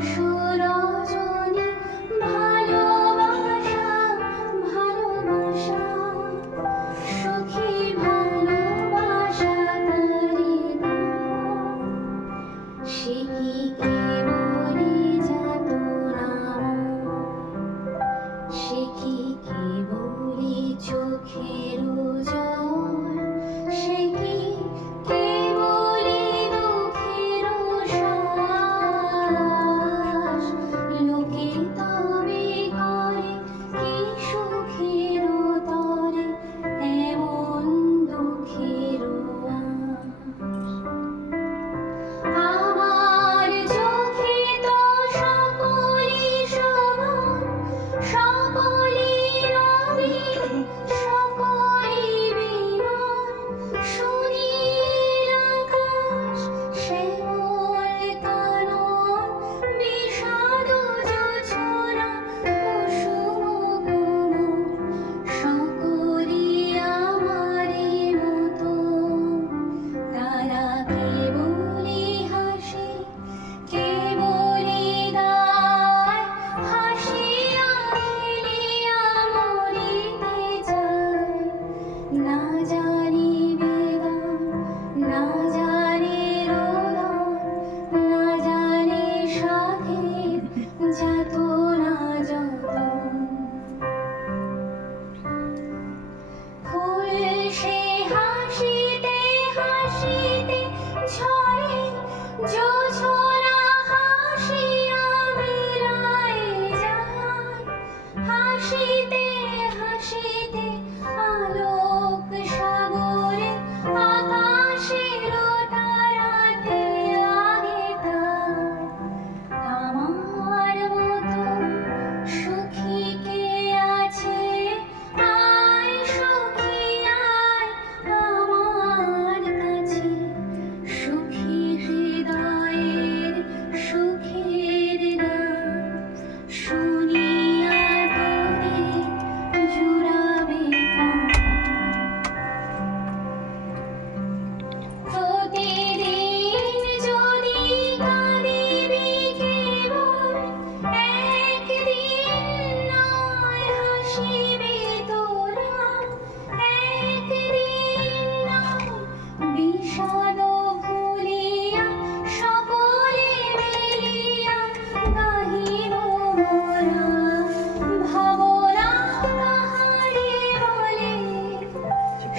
রজনী ভালোবাসা ভালোবাসা সখী ভালোবাসা তারি সে কি কেবলি যাতনা সে কি কেবলি চোখের জল সে কি কেবলি দুঃখের শ্বাস লোকে তবে করে কি সুখের তরে এমন দুঃখের আমার চোখে তো সকলই সমান সকলই রবি সকলই বিমান সুনীল আকাশ শ্যামল কানন বিষাদ জোছনা কুসুম কোমল সকলই আমারই মতো তারা কেবলি হাসে কেবলি গায় হাসিয়া খেলিয়া মরিতে চায় না জানি বেদন না জানি রোদন না জানি সাধের যাতনা যতন ফুল সে হাসিতে হাসিতে ঝরে জোছনা হাসিয়া মিলায় যায় হাসিতে হাসিতে আলোক সাগরে আকাশের তারাতে লাগে তার আমার মতো সুখী কে আছে আয় সুখী আয় আমার কাছে সুখী হৃদয়ের সুখের গান শুনিয়া তোরে জুড়াবে প্রাণ প্রতিদিন যদি কাঁদিবি কেবল একদিন নয় হাসিবি তোরা একদিন নয় বিষাদ ভুলিয়া সকলে মিলিয়া গাহিব মোরা ভাবনা কাহারে বলে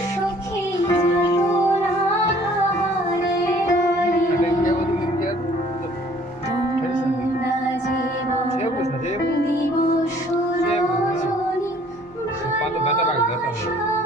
সখী যাতনা কাহারে বলে তোমরা জীবন দিবস রজনী ভালোবাসা